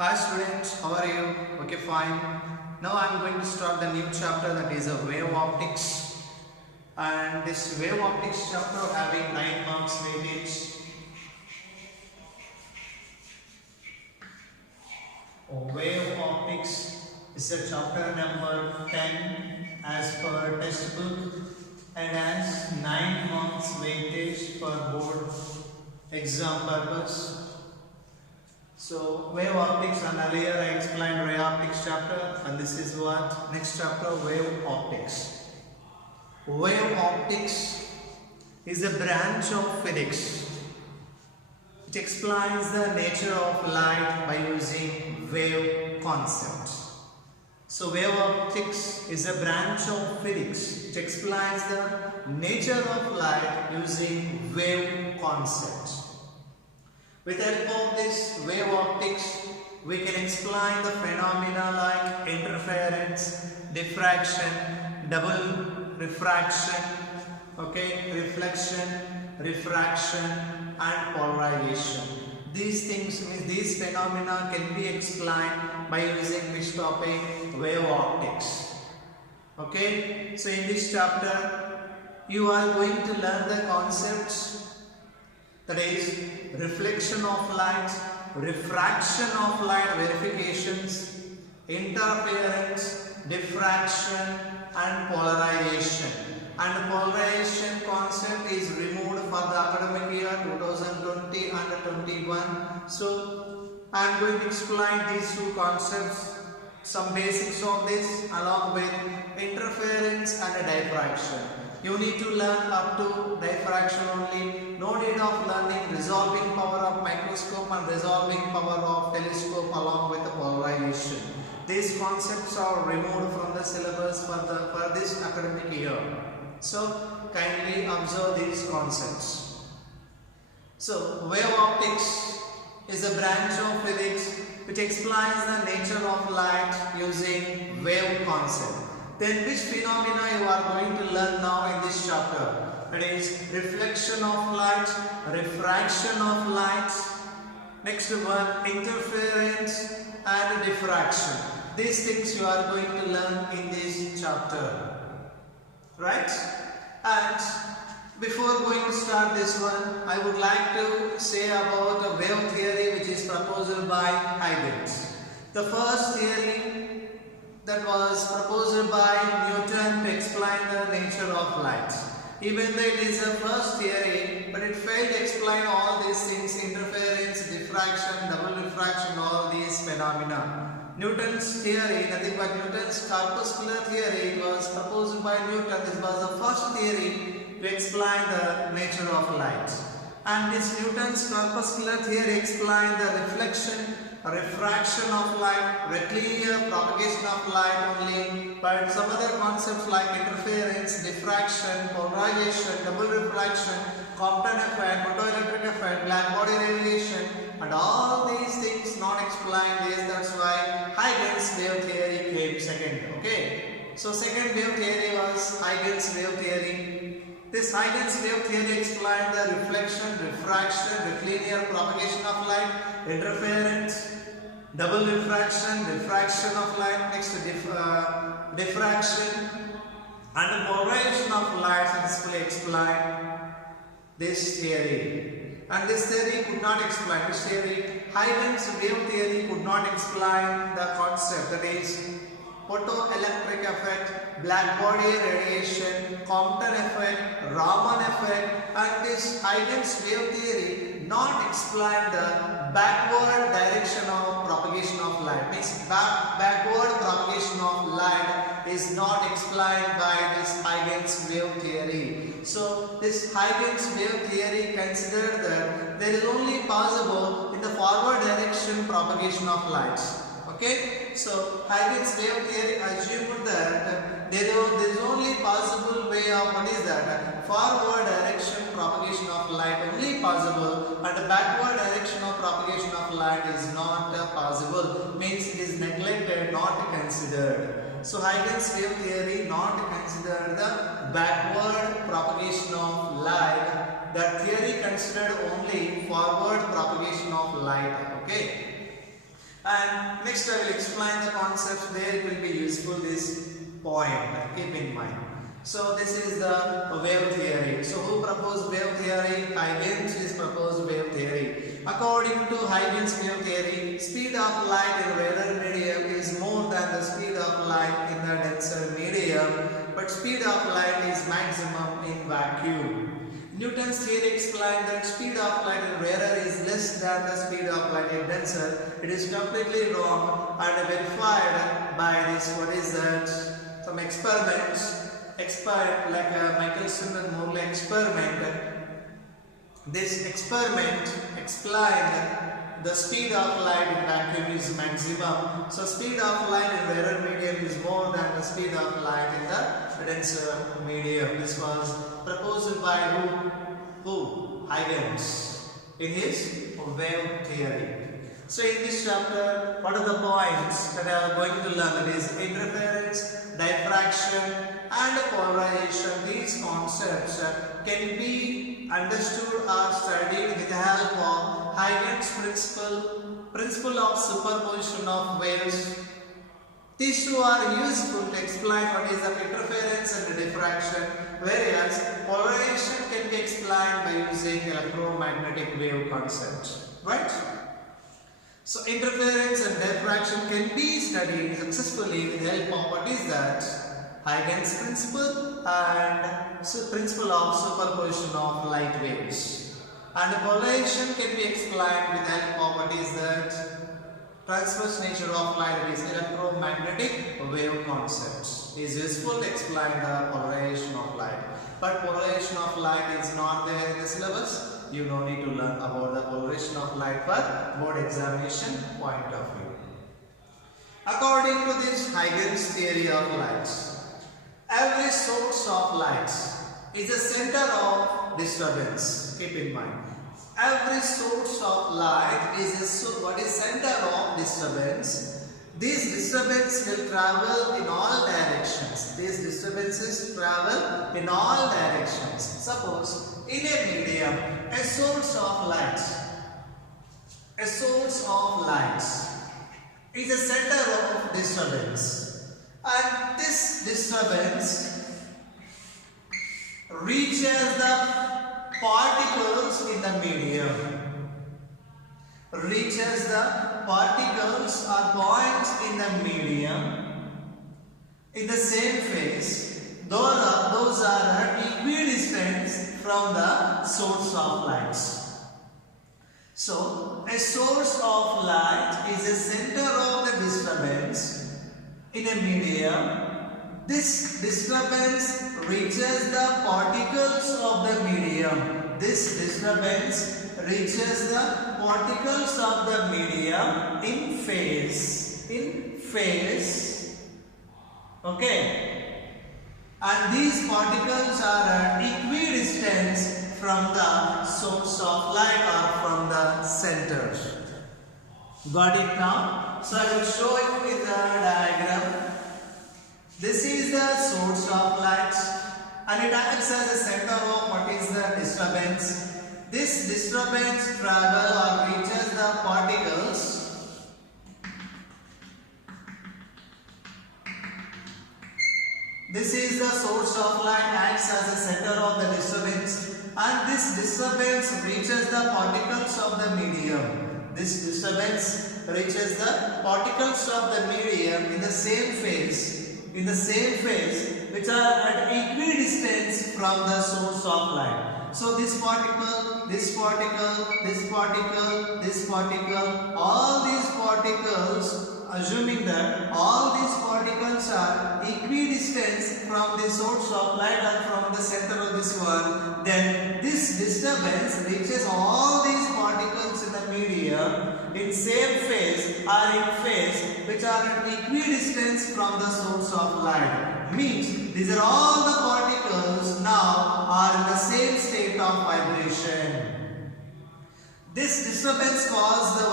Hi students, how are you? Okay, fine. Now I am going to start the new chapter, that is a wave optics. And this wave optics chapter having 9 marks weightage. Wave optics is a chapter number 10 as per textbook and has 9 marks weightage for board exam purpose. So wave optics, and earlier I explained ray optics chapter, and this is what next chapter, wave optics. Wave optics is a branch of physics. It explains the nature of light by using wave concept. So wave optics is a branch of physics. It explains the nature of light using wave concept. With the help of this wave optics, we can explain the phenomena like interference, diffraction, double refraction, reflection, refraction, and polarization. These things means these phenomena can be explained by using which topic? Wave optics. Okay, so in this chapter, you are going to learn the concepts, that is reflection of light, refraction of light verifications, interference, diffraction, and polarization. And polarization concept is removed for the academic year 2020 and 21. So I am going to explain these two concepts, some basics of this along with interference and diffraction. You need to learn up to diffraction only. No need of learning resolving power of microscope and resolving power of telescope along with the polarization. These concepts are removed from the syllabus for this academic year. So kindly observe these concepts. So wave optics is a branch of physics which explains the nature of light using wave concept. Then which phenomena you are going to learn now in this chapter? That is reflection of light, refraction of light, next one interference and diffraction. These things you are going to learn in this chapter, right? And before going to start this one, I would like to say about a wave theory which is proposed by Eigen. The first theory that was proposed by Newton to explain the nature of light. Even though it is a first theory, but it failed to explain all these things, interference, diffraction, double refraction, all these phenomena. Newton's theory, nothing but Newton's corpuscular theory, was proposed by Newton. This was the first theory to explain the nature of light. And this Newton's corpuscular theory explained the reflection, refraction of light, rectilinear propagation of light only, but some other concepts like interference, diffraction, polarization, double refraction, Compton effect, photoelectric effect, black body radiation, and all these things not explained this. That's why Heigen's wave theory came second. Okay, so second wave theory was Heigen's wave theory. This Heighten's wave theory explained the reflection, refraction, rectilinear propagation of light, interference, double refraction, diffraction of light, next diffraction, and polarization of light, and display explained this theory. And this theory could not explain this theory. Heighten's wave theory could not explain the concept, that is photoelectric effect, black body radiation, Compton effect, Raman effect, and this Heighten's wave theory not explain the backward direction of propagation of light. Means backward propagation of light is not explained by this Heighten's wave theory. So this Heighten's wave theory considered that there is only possible in the forward direction propagation of light. Okay, so Heighten's wave theory assumed that there is only possible way of what is that forward direction propagation of light only possible, and the backward direction of propagation of light is not possible. Means it is neglected, not considered. So Heighten's wave theory not considered the backward propagation of light. That theory considered only forward propagation of light. Okay. And next I will explain the concepts where it will be useful, this point, keep in mind. So this is the wave theory. So who proposed wave theory? Heighten's is proposed wave theory. According to Heighten's wave theory, speed of light in rarer medium is more than the speed of light in the denser medium, but speed of light is maximum in vacuum. Newton's theory explained that speed of light in rarer is less than the speed of light in denser. It is completely wrong and verified by this, what is that? Some experiments. Like Michelson and Morley experiment. This experiment explained the speed of light in vacuum is maximum. So speed of light in rarer medium is more than the speed of light in the denser medium. This was proposed by who? Heighten's in his wave theory. So in this chapter, what are the points that I am going to learn? It is interference, diffraction and polarization. These concepts can be understood or studied with the help of Heighten's principle of superposition of waves. These two are useful to explain what is the interference and the diffraction, whereas polarization can be explained by using electromagnetic wave concept. Right? So interference and diffraction can be studied successfully with the help of what is that? Heighten's principle and principle of superposition of light waves. And polarization can be explained with the help of what is that? Transverse nature of light, is electromagnetic wave concepts. It is useful to explain the polarization of light. But polarization of light is not there in the syllabus. You don't need to learn about the polarization of light for board examination point of view. According to this Heighten's theory of light, every source of light is a center of disturbance. Keep in mind. Every source of light is a center of disturbance. These disturbance will travel in all directions. These disturbances travel in all directions. Suppose in a medium, a source of light is a center of disturbance, and this disturbance reaches the particles in the medium, reaches the particles or points in the medium in the same phase. Those are at equidistant from the source of light. So a source of light is a center of the disturbance in a medium. This disturbance reaches the particles of the medium. This disturbance reaches the particles of the medium in phase. Okay. And these particles are at equidistant from the source of light or from the center. Got it now? So I will show you in the diagram. This is the source of light and it acts as a center of what is the disturbance. This disturbance travels or reaches the particles This is the source of light, acts as a center of the disturbance, and this disturbance reaches the particles of the medium. This disturbance reaches the particles of the medium in the same phase, which are at equidistance from the source of light. So this particle, this particle, this particle, this particle, all these particles, assuming that all these particles are equidistant from the source of light and from the center of this one, then this disturbance reaches all these particles in the medium in same phase or in phase which are at equidistance from the source of light. Means these are all the particles now are in the same state of vibration. This disturbance causes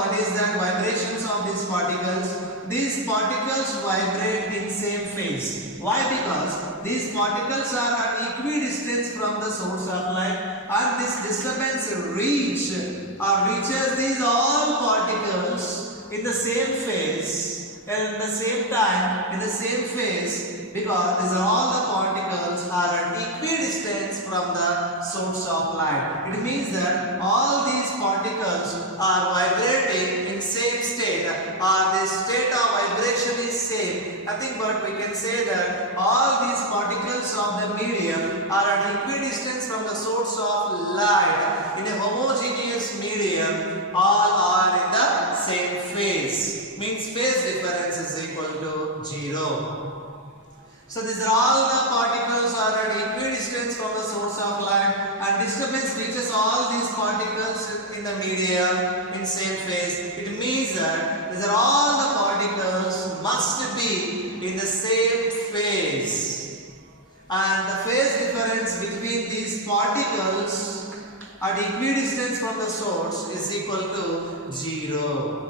vibrations of these particles. These particles vibrate in same phase. Why? Because these particles are at equidistance from the source of light, and this disturbance reaches these all particles in the same phase and at the same time in the same phase, because these are all the particles are at equidistance from the source of light. It means that all these particles are vibrating in same state, or the state of vibration is same. Nothing but we can say that all these particles of the medium are at equidistance from the source of light. In a homogeneous medium, all are in the same phase. Means phase difference is equal to 0. So these are all the particles are at equidistance from the source of light, and disturbance reaches all these particles in the medium in same phase. It means that these are all the particles must be in the same phase, and the phase difference between these particles at equidistance from the source is equal to 0.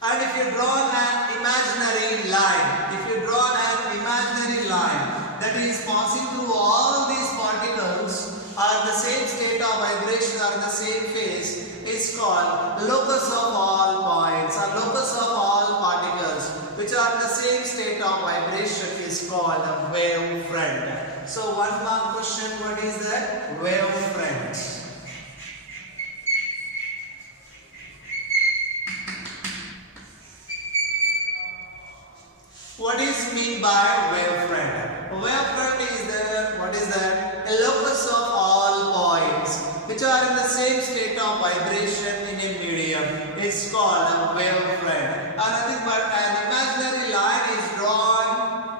And if you draw an imaginary line, that is passing through all these particles are the same state of vibration or the same phase, is called locus of all points or locus of all particles which are in the same state of vibration is called a wavefront. So 1 mark question, what is that? Wavefront. What is mean by wavefront? Wavefront is what is that? A locus of all points which are in the same state of vibration in a medium is called a wavefront. Nothing but an imaginary line is drawn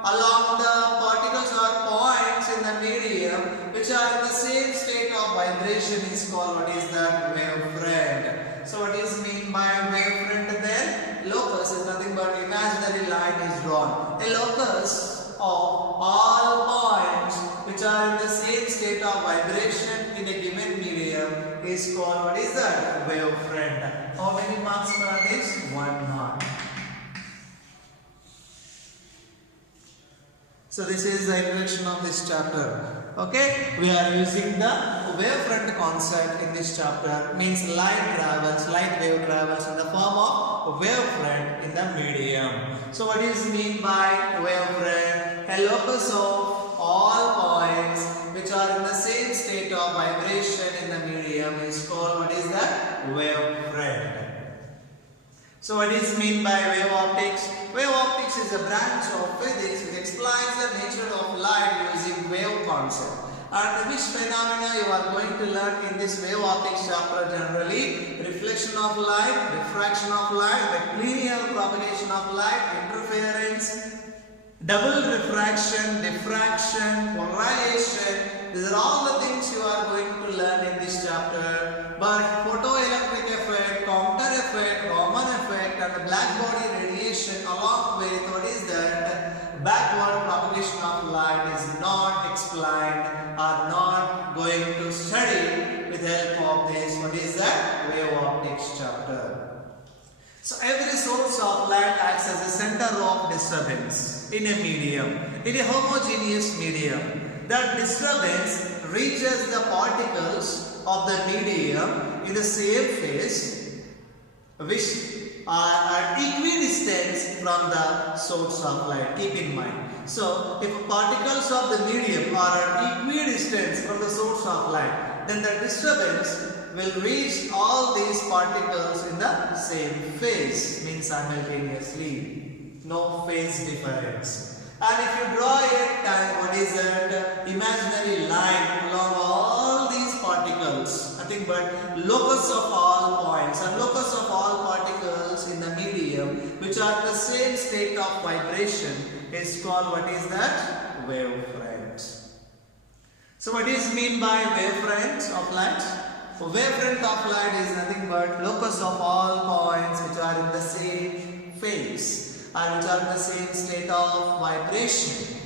along the particles or points in the medium which are in the same state of vibration is called what is that? Wavefront. So what is mean by wavefront then? Locus is nothing but imaginary line is drawn. A locus of all points which are in the same state of vibration in a given medium is called what is that? Wavefront. How many marks for this? 1 mark. So this is the introduction of this chapter. Okay, we are using the wavefront concept in this chapter. Means light wave travels in the form of wavefront in the medium. So what is mean by wavefront? A locus of all points which are in the same state of vibration in the medium is called what is that? Wavefront. So what is mean by wave optics? Wave optics is a branch of physics which explains the nature of light using wave concept. And which phenomena you are going to learn in this wave optics chapter generally? Reflection of light, refraction of light, the linear propagation of light, interference, double refraction, diffraction, polarization. These are all the things you are going to learn in this chapter. But photoelectric effect, counter effect, Raman effect and the black body radiation along with what is that? Backward propagation of light is not explained, are not going to study with help of this what is that? Wave optics chapter. So every source of light acts as a center of disturbance in a medium, in a homogeneous medium. That disturbance reaches the particles of the medium in the same phase which are at equidistance from the source of light. Keep in mind. So if particles of the medium are at equidistance from the source of light, then the disturbance will reach all these particles in the same phase, means simultaneously. No phase difference. And if you draw a what is that? Imaginary line along all these particles, nothing but locus of all points and locus of all particles in the medium which are the same state of vibration is called what is that? Wavefront. So what is mean by wavefront of light? Wavefront of light is nothing but locus of all points which are in the same phase and which are in the same state of vibration.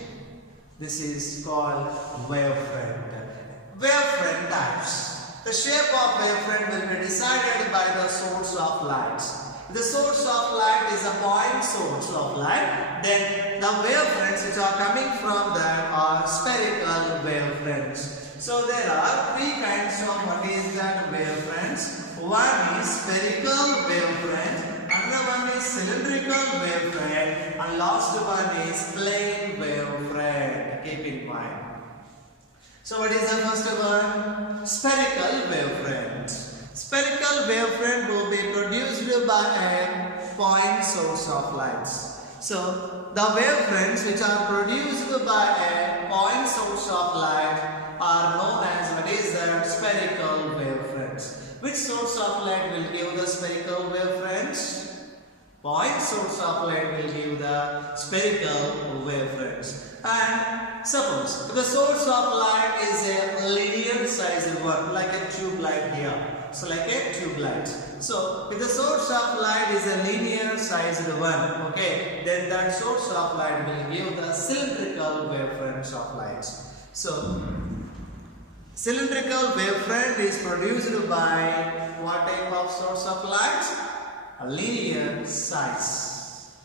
This is called wavefront. Wavefront types. The shape of wavefront will be decided by the source of light. If the source of light is a point source of light, then the wavefronts which are coming from that are spherical wavefronts. So there are 3 kinds of what is that? Wavefronts. One is spherical wavefront, cylindrical wavefront and last one is plane wavefront. Keep in mind. So what is the first one? Spherical wavefront. Spherical wavefront will be produced by a point source of light. So the wavefronts which are produced by a point source of light are known as what is that? Spherical wavefronts. Which source of light will give the spherical wavefronts? Point source of light will give the spherical wavefronts. And suppose the source of light is a linear sized one, like a tube light here. So like a tube light. So if the source of light is a linear sized one, okay, then that source of light will give the cylindrical wavefronts of light. So cylindrical wavefront is produced by what type of source of light? A linear size.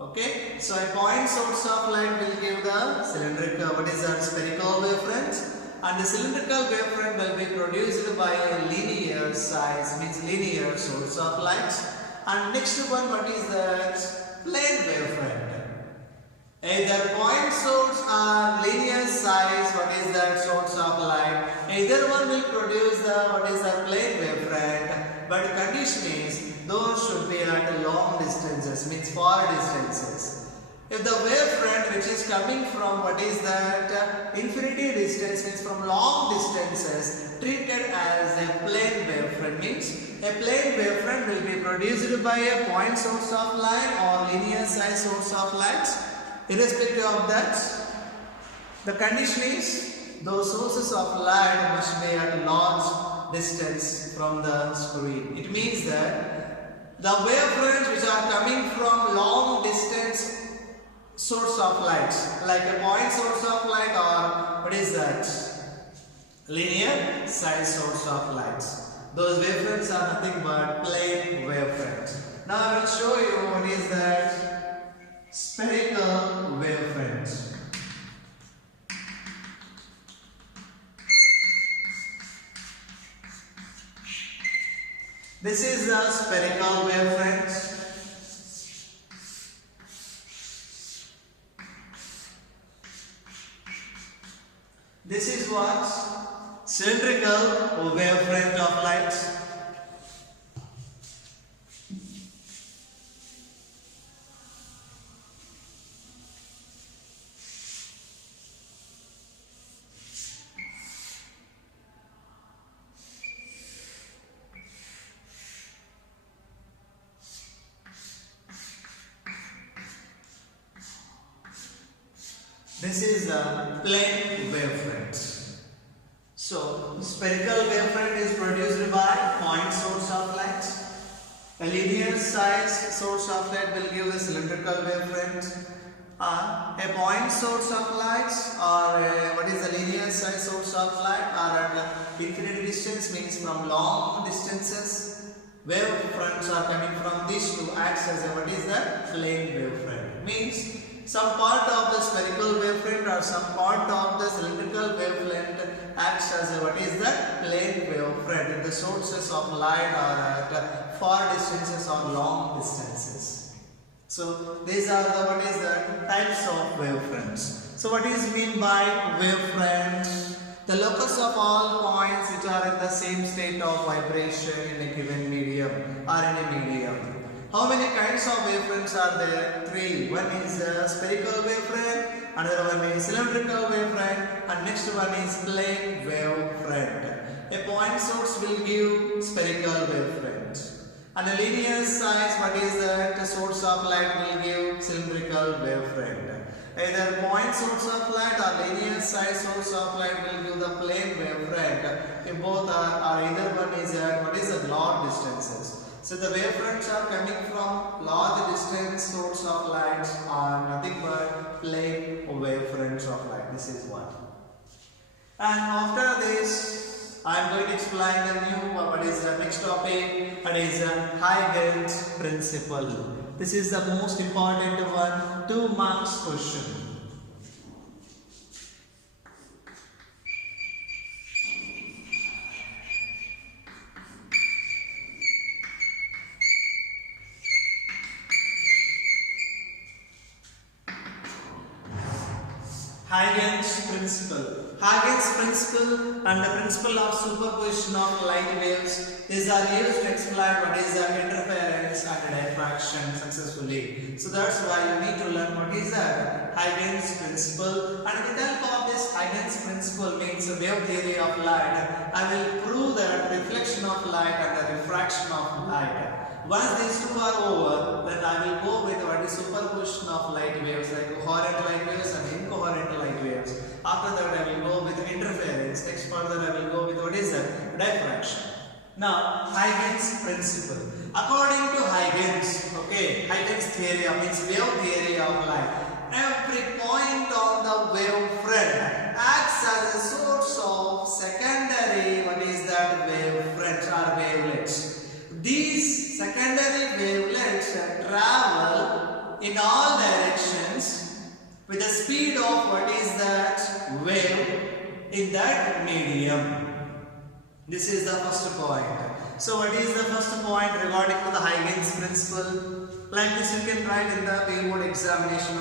Okay, so a point source of light will give the cylindrical, what is that? Spherical wavefront, and the cylindrical wavefront will be produced by a linear size, means linear source of light. And next one, what is that? Plane wavefront. Either point source or linear size, what is that? Source of light. Either one will produce the, what is the plane wavefront. But the condition is those should be at long distances, means far distances. If the wavefront which is coming from what is that infinity distance, means from long distances, treated as a plane wavefront, means a plane wavefront will be produced by a point source of light or linear size source of light. Irrespective of that, the condition is those sources of light must be at large distance from the screen. It means that the wavefronts which are coming from long distance source of light, like a point source of light or what is that? Linear size source of light. Those wavefronts are nothing but plane wavefront. Now I will show you what is that? Spherical wavefront. This is the spherical wavefront. This is what? Cylindrical wavefront of light. This is the plane wavefront. So, spherical wavefront is produced by point source of light. A linear size source of light will give the cylindrical wavefront. A point source of light or what is the linear size source of light are at infinite distance, means from long distances. Wavefronts are coming from these two acts as a what is that? Plane wavefront. Means some part of the spherical wavefront or some part of the cylindrical wavefront acts as a what is that? Plane wavefront. If the sources of light are at far distances or long distances. So these are the what is the types of wavefronts. So what is mean by wavefront? The locus of all points which are in the same state of vibration in a given medium or in a medium. How many kinds of wavefronts are there? 3. One is a spherical wavefront, another one is cylindrical wavefront, and next one is plane wavefront. A point source will give spherical wavefront. And a linear size, what is that? A source of light will give cylindrical wavefront. Either point source of light or linear size source of light will give the plane wavefront. If both are either one is at what is the large distances. So the wavefronts are coming from large distance source of light are nothing but plane wavefronts of light. This is one. And after this, I am going to explain the new what is the next topic. That is Heightens Principle. This is the most important one. 2 marks question. Heighten's Principle. Heigen's principle and the principle of superposition of light waves. These are used to explain what is the interference and diffraction successfully. So that's why you need to learn what is the Heigen's principle. And with the help of this Heigen's principle means the wave theory of light, I will prove the reflection of light and the refraction of light. Once these two are over, then I will go with what is superposition of light waves, like coherent light waves and incoherent light waves. After that, I will go with interference. Next further, I will go with what is the diffraction. Now, Heighten's principle. According to Heighten's, Heighten's theory means wave theory of light. Every point on the wavefront acts as a source of secondary, what is that, wavefront or wavelets. These secondary wavelets travel in all directions with the speed of what is that wave in that medium. This is the first point. So what is the first point regarding to the Heighten's principle? Like this you can write in the Wavefront examination.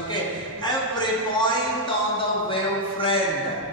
Every point on the wavefront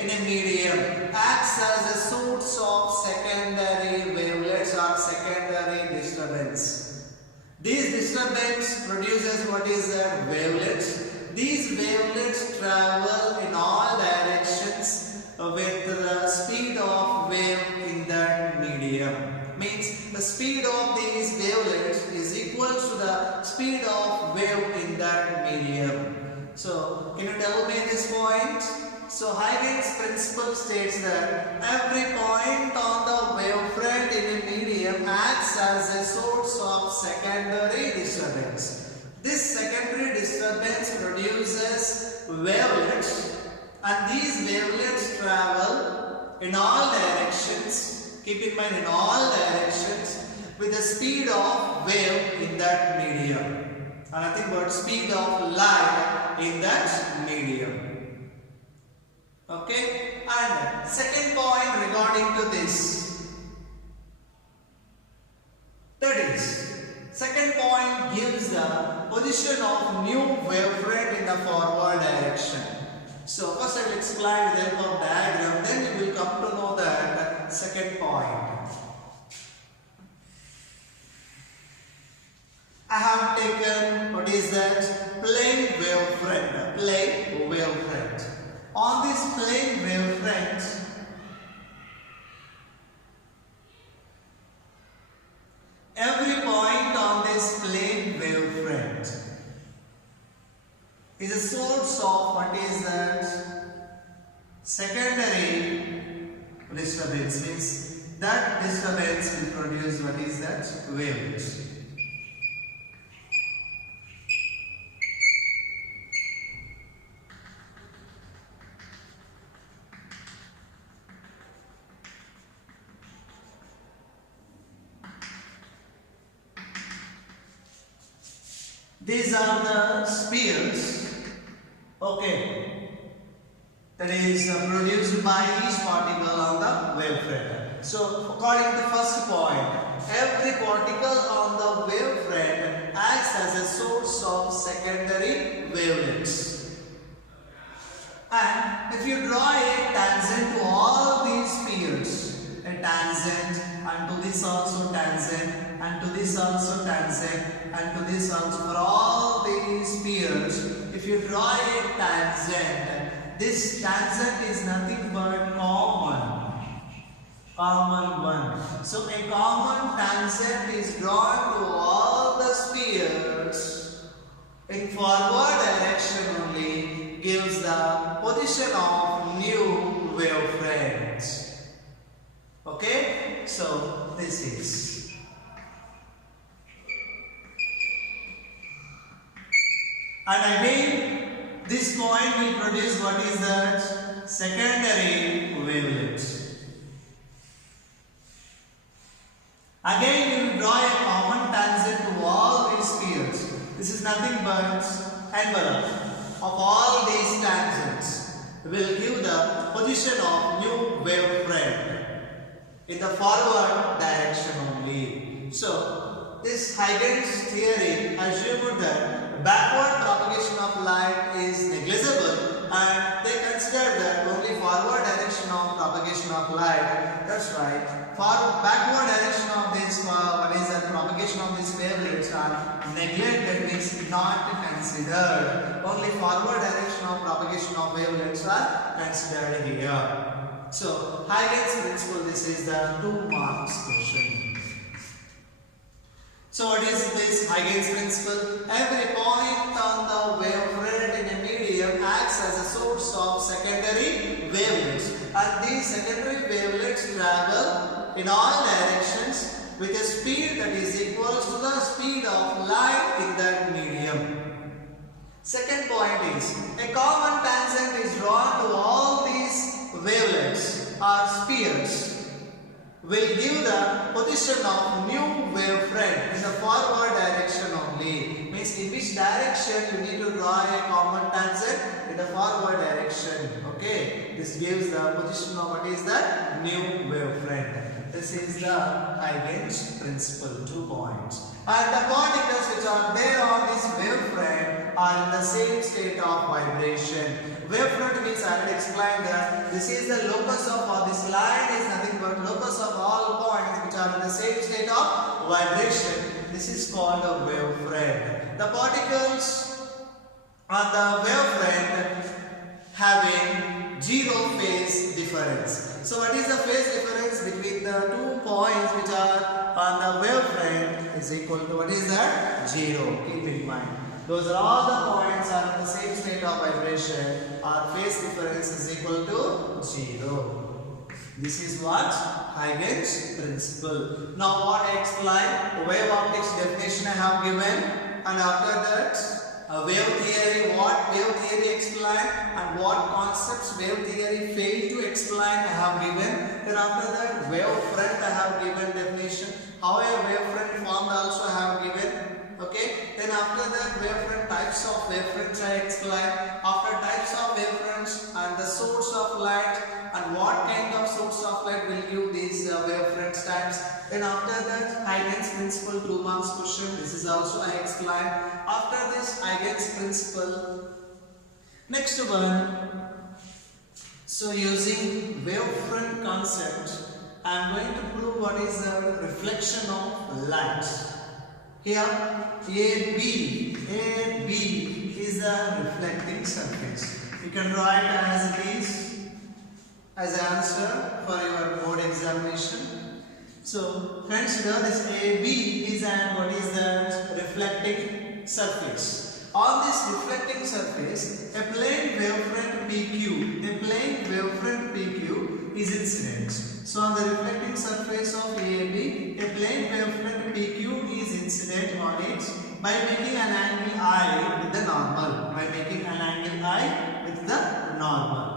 in a medium acts as a source of secondary wavelets or secondary disturbance. These disturbance produces what is that, wavelets. These wavelets travel in all directions with the speed of wave in that medium. Means the speed of these wavelets is equal to the speed of wave in that medium. So can you tell me this point? So Heighten's principle states that every point on the wavefront in a medium acts as a source of secondary disturbance. This secondary disturbance produces wavelets, and these wavelets travel in all directions. Keep in mind, in all directions with the speed of wave in that medium. Nothing but speed of light in that medium. And second point regarding to this, that is, second point gives the position of new wavefront in the forward direction. So first I will explain with the help of diagram, then you will come to know that second point. I have taken what is that, plane wavefront, plane wavefront. On this plane wavefront, every point on this plane wavefront is a source of what is that, secondary disturbance. Means that disturbance will produce what is that, waves. These are the spheres, that is produced by each particle on the wavefront. So according to the first point, every particle on the wavefront acts as a source of secondary wavelets. And if you draw a tangent to all these spheres, a tangent, and to this also tangent, and to this also tangent, and to this also, for all these spheres, if you draw a tangent, this tangent is nothing but common one. So a common tangent is drawn to all the spheres in forward direction only, gives the position of new wavefronts. So this is. And again, this point will produce what is that, secondary wavelet. Again, you will draw a common tangent to all these spheres. This is nothing but envelope of all these tangents. Will give the position of new wavefront in the forward direction only. So this Heigen's theory assumed that backward propagation of light is negligible, and they considered that only forward direction of propagation of light. That's right. For backward direction of this, propagation of these wavelengths are neglected, means not considered. Only forward direction of propagation of wavelengths are considered here. So, Heighten's principle, this is the 2 marks question. So, what is this Heighten's principle? Every point on the wavefront in a medium acts as a source of secondary wavelengths, and these secondary wavelengths travel in all directions with a speed that is equal to the speed of light in that medium. Second point is, a common tangent is drawn to all these wavelengths or spheres will give the position of new wavefront in the forward direction only. Means in which direction you need to draw a common tangent? In the forward direction. Okay. This gives the position of what is the new wavefront. This is the Eigen's principle, 2 points. And the particles which are there on this wavefront are in the same state of vibration. Wavefront means I will explain that this is the locus of, or this line is nothing but locus of all points which are in the same state of vibration. This is called a wavefront. The particles on the wavefront having 0 phase difference. So what is the phase difference between the 2 points which are on the wavefront is equal to, what is that? 0. Keep in mind. Those are all the points are in the same state of vibration. Our phase difference is equal to 0. This is what? Heigen's principle. Now what I explained? Wave optics definition I have given, and after that wave theory, what wave theory explained and what concepts wave theory failed to explain I have given. Then after that wavefront I have given definition. How a wavefront formed also I have given. Okay. Then after that wavefront, types of wavefronts I explained. After types of wavefronts and the source of light and what kind of source of light will give these wavefront types. Then after that Heighten's principle, 2 marks question. This is also I explained. After this Heighten's principle, next one. So using wavefront concept, I am going to prove what is the reflection of light. Here AB is the reflecting surface. You can write as it is as answer for your board examination. So friends, here this AB is and what is the reflecting surface. On this reflecting surface, a plane wavefront PQ is incident. So on the reflecting surface of AB, a plane wavefront PQ is incident on it by making an angle I with the normal.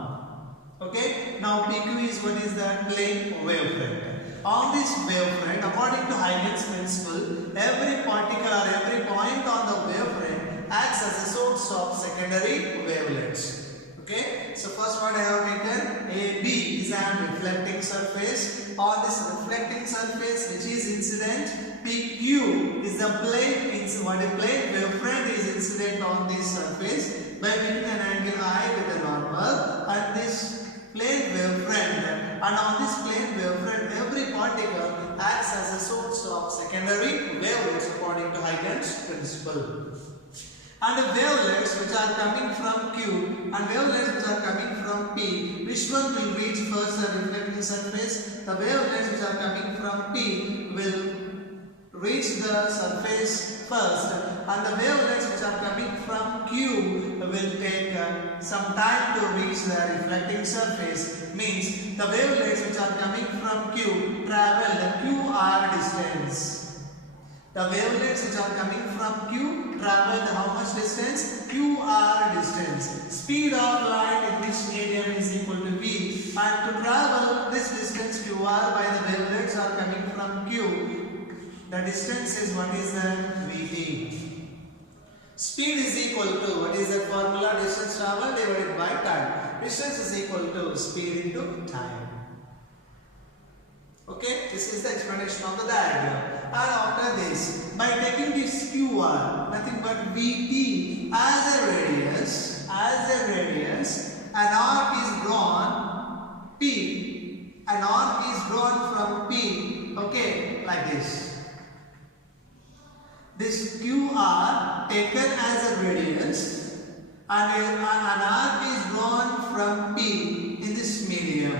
Okay. Now PQ is what is the plane wavefront. On this wavefront, according to Heighten's principle, every particle or every point on the wavefront acts as a source of secondary wavelengths. Okay, so first what I have written, AB is a reflecting surface. On this reflecting surface which is incident, PQ is the plane, plane wavefront is incident on this surface by making an angle I with the normal, and this plane wavefront, and on this plane wavefront every particle acts as a source of secondary wavelengths according to Heighten's principle. And the wavelengths which are coming from Q and wavelengths which are coming from P, which one will reach first the reflecting surface? The wavelengths which are coming from P will reach the surface first, and the wavelengths which are coming from Q will take some time to reach the reflecting surface. Means the wavelengths which are coming from Q travel the QR distance. The wavelengths which are coming from Q travel how much distance? QR distance. Speed of light in this medium is equal to V, and to travel this distance QR by the wavelengths are coming from Q, the distance is what is the Vt. Speed is equal to, what is the formula? Distance traveled divided by time. Distance is equal to speed into time. Okay, this is the explanation of the diagram. And after this, its QR, nothing but VT as a radius, an arc is drawn P, an arc is drawn from P, okay, like this. This QR taken as a radius and an arc is drawn from P in this medium,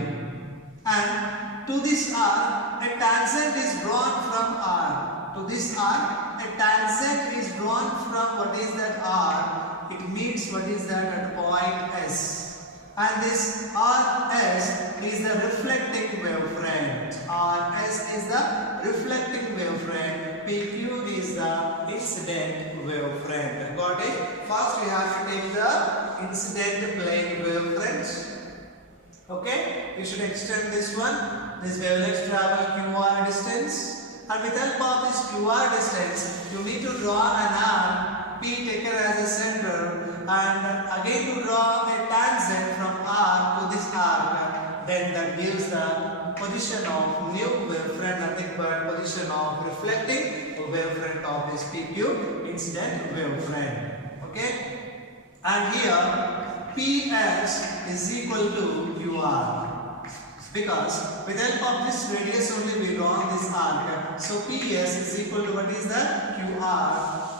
and to this arc a tangent is drawn from R. To this arc a tangent is drawn from what is that R? It meets what is that at point S, and this RS is the reflecting wavefront. RS is the reflecting wavefront. PQ is the incident wavefront. Got it? First we have to take the incident plane wavefront. Okay, we should extend this one. This wavelets travel QR distance, and with help of this QR distance, you need to draw an arc P taken as a center, and again to draw a tangent from R to this arc. Then that gives the position of new wavefront, nothing but position of reflecting wavefront of this PQ incident wavefront. Okay, and here PS is equal to QR, because with help of this radius only we draw this arc. So PS is equal to what is the QR,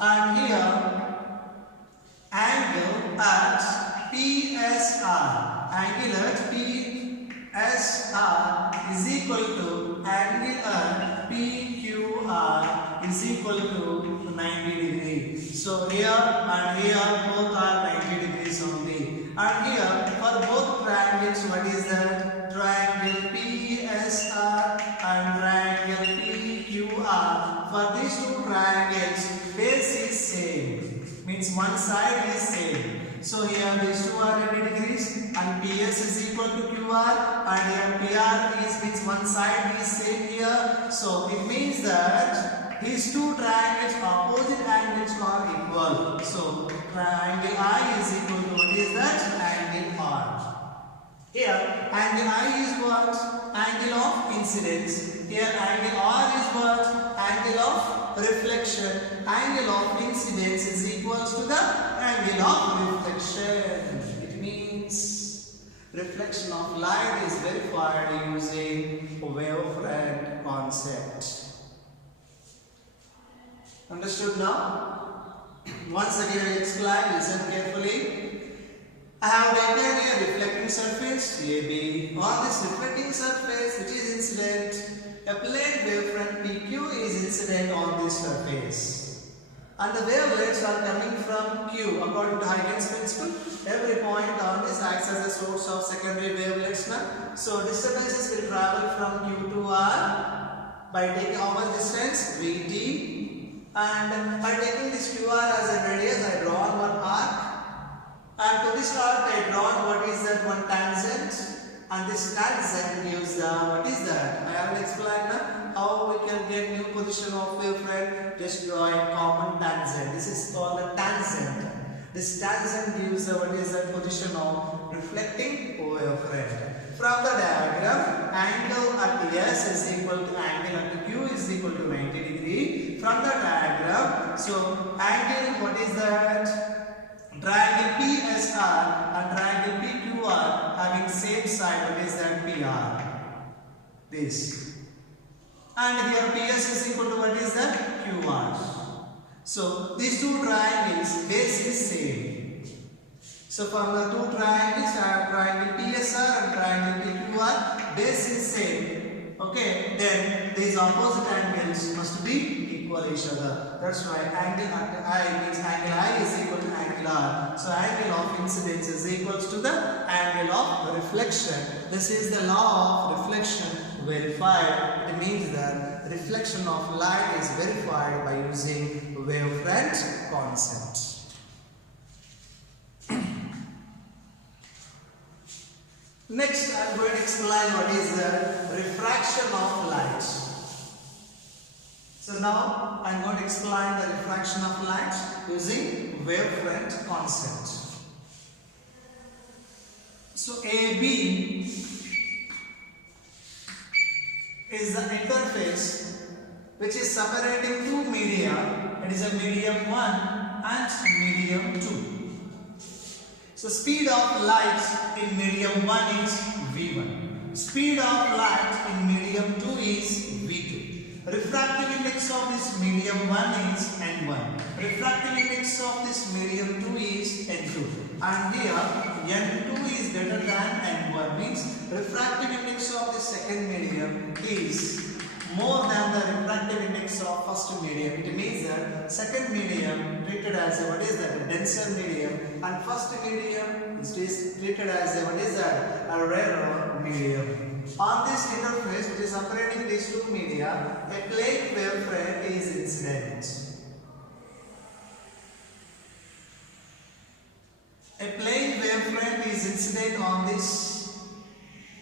and here angle at PSR, angle at PSR is equal to angle at PQR is equal to 90 degrees. So here and here both are 90 degrees only. And here for both triangles, what is that? Triangle PSR and triangle PQR. For these two triangles, base is same. Means one side is same. So here these two are 90 degrees, and PS is equal to QR, and here PR is means one side is same here. So it means that these two triangles opposite angles are equal. So triangle I is equal to what is that? Angle R. Here angle I is what? Angle of incidence. Here angle R is what? Angle of reflection. Angle of incidence is equals to the angle of reflection. It means reflection of light is verified using wavefront concept. Understood now? Once again I explain, listen carefully. I have taken a reflecting surface AB. On this reflecting surface, which is incident, a plane wavefront PQ is incident on this surface, and the wavelets are coming from Q. According to Heightens Principle, every point on this acts as a source of secondary wavelets. So disturbances will travel from Q to R by taking how much distance? VT, and by taking this QR as a radius, I draw one arc. And to this arc I drawn what is that? One tangent, and this tangent gives the what is that? I have explained how we can get new position of wavefront. Just draw a common tangent. This is called a tangent. This tangent gives the what is that? Position of reflecting wavefront. From the diagram, angle at S is equal to angle at Q is equal to 90 degree. From the diagram, so angle what is that? Triangle PSR and triangle PQR having same side, what is that? PR. This. And here PS is equal to what is that? QR. So these two triangles, base is same. So from the two triangles, triangle PSR and triangle PQR, base is same. Okay, then these opposite angles must be equal each other. That's why angle at I means angle I is equal to angle R. So angle of incidence is equals to the angle of reflection. This is the law of reflection verified. It means that reflection of light is verified by using wavefront concept. Next, I am going to explain what is the refraction of light. So now I am going to explain the refraction of light using wavefront concept. So AB is the interface which is separating two media. It is a medium 1 and medium 2. So speed of light in medium 1 is V1. Speed of light in medium 2 is V2. Refractive index of this medium 1 is N1. Refractive index of this medium 2 is N2. And here N2 is greater than N1, means refractive index of the second medium is more than the refractive index of first medium. It means that second medium treated as a a denser medium, and first medium is treated as a rarer medium. On this interface which is separating these two media, a plane wavefront is incident. A plane wavefront is incident on this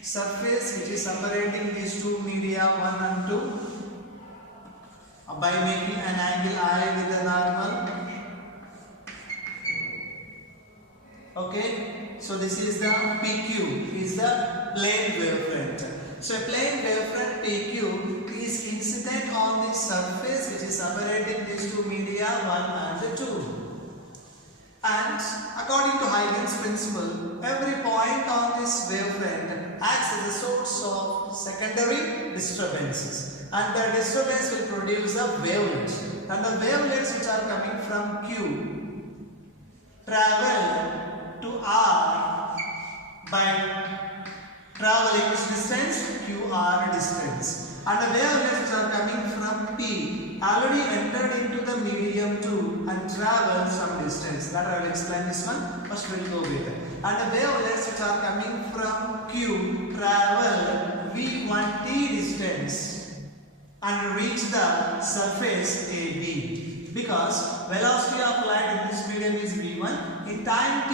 surface which is separating these two media 1 and 2 by making an angle I with a normal. Okay, so this is the PQ, is the plane wavefront. So a plane wavefront PQ is incident on the surface which is separating these two media 1 and 2. And according to Heightens Principle, every point on this wavefront acts as a source of secondary disturbances, and the disturbance will produce a wavelet, and the wavelets which are coming from Q travel to R by traveling this distance QR distance, and the wavelets which are coming from P already entered into the medium 2 and travel some distance. That I will explain this one. First we will go with it. And the wavelets which are coming from Q travel V1t distance and reach the surface AB. Because velocity of light in this medium is V1. In time t,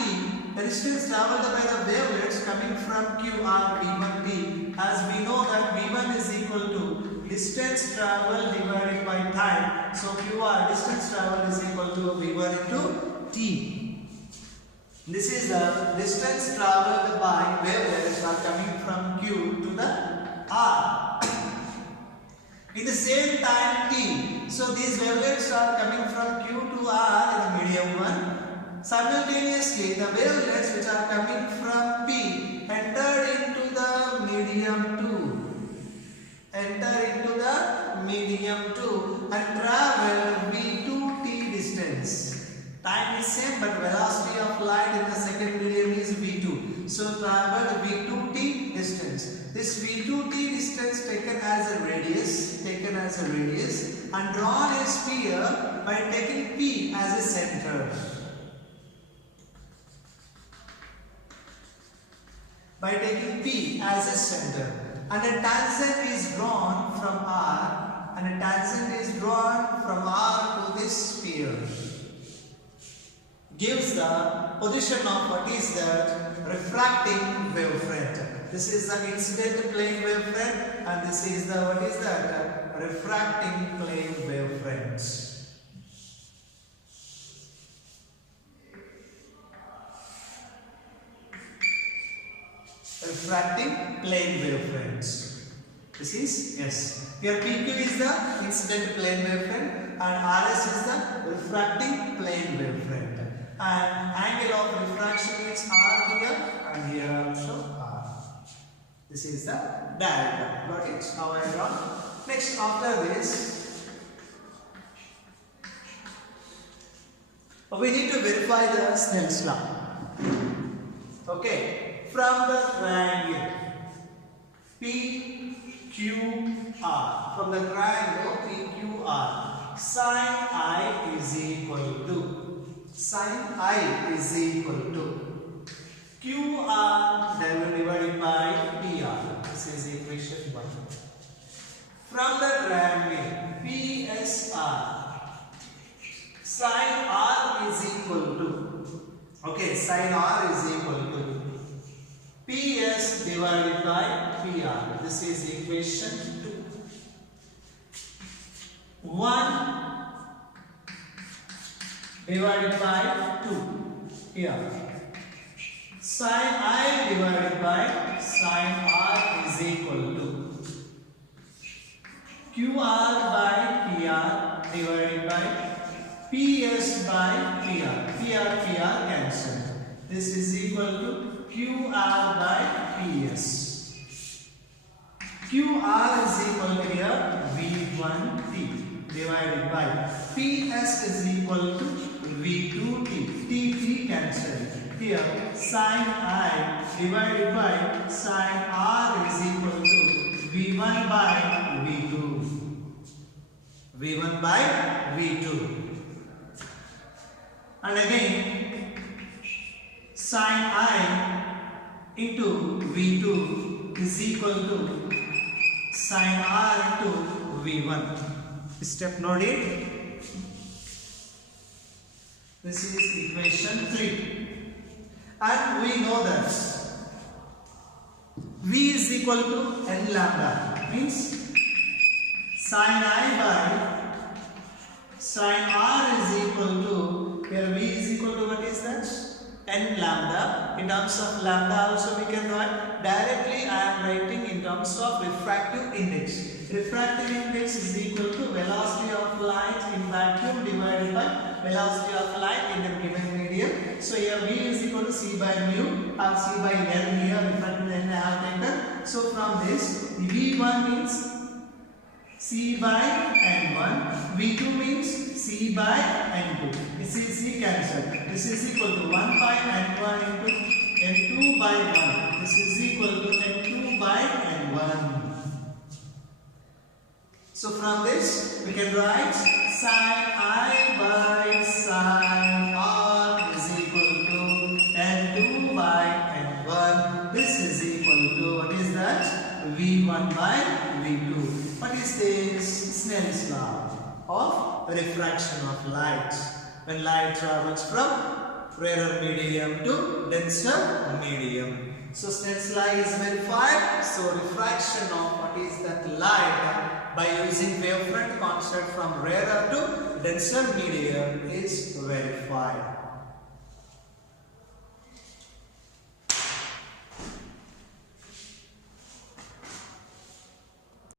the distance traveled by the wavelets coming from Q are V1t. As we know that V1 is equal to distance travel divided by time. So QR, distance travel, is equal to V1 into T. This is the distance traveled by wavelets are coming from Q to the R. In the same time T, so these wavelets are coming from Q to R in the medium 1. Simultaneously, the wavelets which are coming from P entered into the medium 2. Enter into the medium 2 and travel V2t distance. Time is same, but velocity of light in the second medium is V2. So travel V2t distance. This V2t distance taken as a radius, and drawn a sphere by taking P as a center. By taking P as a center. And a tangent is drawn from R, to this sphere. Gives the position of what is that refracting wavefront. This is the incident plane wavefront, and this is the what is that refracting plane wavefront. Refracting plane wavefronts. This is yes. Here PQ is the incident plane wavefront and RS is the refracting plane wavefront. And angle of refraction is R here and here also R. This is the diagram. Got it? How I draw. Next, after this, we need to verify the Snell's law. Okay. From the triangle PQR, sine I is equal to QR divided by PR. This is equation 1. From the triangle PSR, sine R is equal to, sine R is equal to PS divided by PR. This is equation 2. 1 divided by 2 here. Sine I divided by sine R is equal to QR by PR divided by PS by PR. PR cancel. This is equal to QR by PS. QR is equal to here V1T divided by PS is equal to V2T. T cancel. Here sin I divided by sin R is equal to V1 by V2. V1 by V2. And again sin I into V2 is equal to sin R into V1. Step note it. This is equation 3. And we know that V is equal to n lambda. Means sin I by sin R is equal to, here V is equal to what is that? N lambda. In terms of lambda also we can write directly. I am writing in terms of refractive index. Refractive index is equal to velocity of light in vacuum divided by velocity of light in the given medium. So here V is equal to C by mu or C by L here, refractive N I have taken. So from this V1 means C by N1, V2 means C by N2. This is C cancel. This is equal to 1 by N1 into N2 by 1. This is equal to N2 by N1. So from this we can write sin I by sin R is equal to N2 by N1. This is equal to, what is that? V1 by V2. What is this? Snell's law of refraction of light. When light travels from rarer medium to denser medium. So Snell's law is verified. So refraction of what is that light by using wavefront concept from rarer to denser medium is verified.